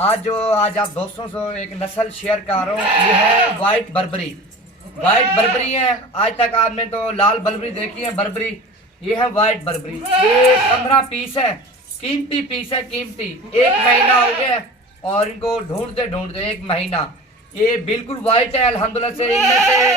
आज आप दोस्तों से एक नस्ल शेयर कर रहा हूँ। ये है वाइट बर्बरी। वाइट बर्बरी है। आज तक आपने तो लाल बर्बरी देखी है, बर्बरी। ये है वाइट बर्बरी। ये 15 पीस है, कीमती पीस है, कीमती। 1 महीना हो गया और इनको ढूंढते ढूंढते 1 महीना। ये बिल्कुल वाइट है अल्हम्दुलिल्लाह से। इनमें से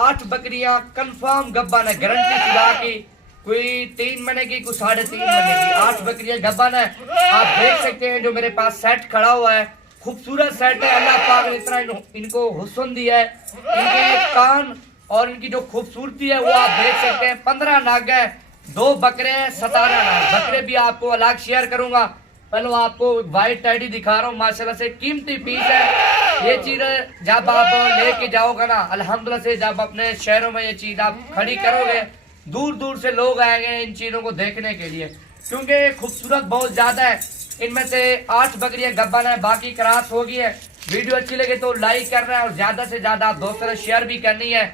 8 बकरियां कंफर्म गब्बन है, गारंटी खुदा की। कोई 3 महीने की, कोई 3.5 महीने की। 8 बकरियां गब्बन है। आप देख सकते हैं जो मेरे पास सेट खड़ा हुआ है, खूबसूरत सेट है। अल्लाह पाक ने इतना इनको हुस्न दिया है। इनके कान और इनकी जो खूबसूरती है वो आप देख सकते हैं। 15 नाग है, 2 बकरे हैं, 17 नाग। बकरे भी आपको अलग शेयर करूंगा। पहले आपको व्हाइट टैडी दिखा रहा हूँ, माशाल्लाह से कीमती पीस है। ये चीज जब आप लेके जाओगे ना, अल्हम्दुलिल्लाह से जब अपने शहरों में ये चीज आप खड़ी करोगे, दूर दूर से लोग आएंगे इन चीजों को देखने के लिए, क्योंकि खूबसूरत बहुत ज्यादा है। इनमें से 8 बकरियां गब्बन है, बाकी क्रॉस हो गई है। वीडियो अच्छी लगे तो लाइक करना है और ज्यादा से ज्यादा आप दोस्तों से शेयर भी करनी है।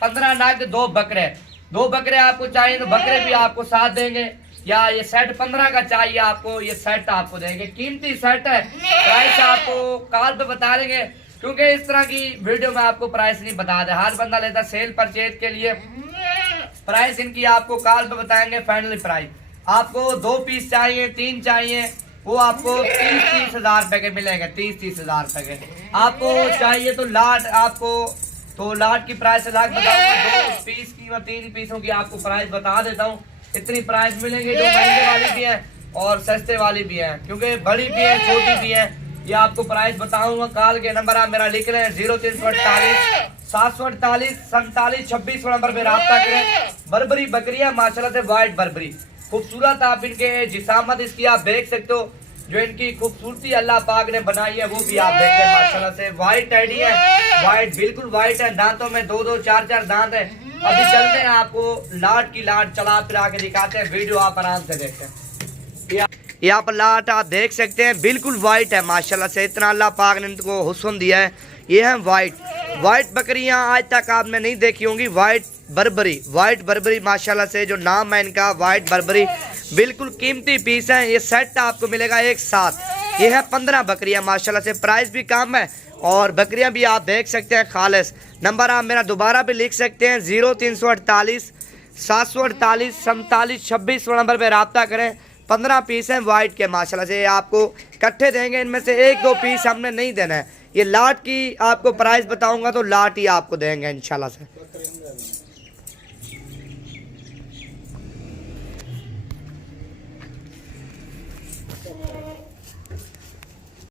15 नाग 2 बकरे, 2 बकरे आपको चाहिए तो बकरे भी आपको साथ देंगे, या ये सेट 15 का चाहिए आपको, ये सेट आपको देंगे। कीमती सेट है। प्राइस आपको कॉल पे बता देंगे, क्योंकि इस तरह की वीडियो में आपको प्राइस नहीं बता दे। हर बंदा लेता सेल परचेज के लिए। प्राइस इनकी आपको कॉल पे बताएंगे फाइनल प्राइस। आपको 2 पीस चाहिए, 3 चाहिए, वो आपको 30-30 हजार रुपए के मिलेंगे। 30-30 हजार रुपए के आपको चाहिए तो लाट, आपको तो लाट की प्राइस अलग बताऊंगा। 2 पीस की व 3 पीसों की आपको प्राइस बता देता हूँ। इतनी प्राइस मिलेंगे, जो महंगे वाली भी है और सस्ते वाली भी है, क्योंकि बड़ी भी है छोटी भी है। ये आपको प्राइस बताऊंगा। कॉल के नंबर आप मेरा लिख रहे हैं 0348 748 47 26 नंबर पे रब्ता करें। बर्बरी बकरियां माशाल्लाह से वाइट बर्बरी खूबसूरत। आप इनके जिसामत इसकी आप देख सकते हो, जो इनकी खूबसूरती अल्लाह पाक ने बनाई है वो भी आप देखें माशाल्लाह से। वाइट टैडी है, वाइट बिल्कुल वाइट है। दांतों में 2-2 4-4 दांत है। अभी चलते हैं, आपको लाट की लाट चला फिरा के दिखाते हैं। वीडियो आप आराम से देखते हैं। यहाँ पर लाट आप देख सकते हैं, बिल्कुल वाइट है माशाल्लाह से। इतना अल्लाह पाक ने इनको हुस्न दिया है। ये है वाइट बकरियां आज तक आपने नहीं देखी होंगी। वाइट बर्बरी माशाल्लाह से, जो नाम है इनका वाइट बर्बरी, बिल्कुल कीमती पीस है। ये सेट आपको मिलेगा एक साथ। ये है 15 बकरियां माशाल्लाह से। प्राइस भी कम है और बकरियां भी आप देख सकते हैं खालिस। नंबर आप मेरा दोबारा भी लिख सकते हैं 0348 748 47 26 नंबर पे रब्ता करें। 15 पीस हैं वाइट के माशाल्लाह से। आपको इकट्ठे देंगे, इनमें से 1-2 पीस हमने नहीं देना है। ये लाट की आपको प्राइस बताऊंगा तो लाट ही आपको देंगे इंशाल्लाह से।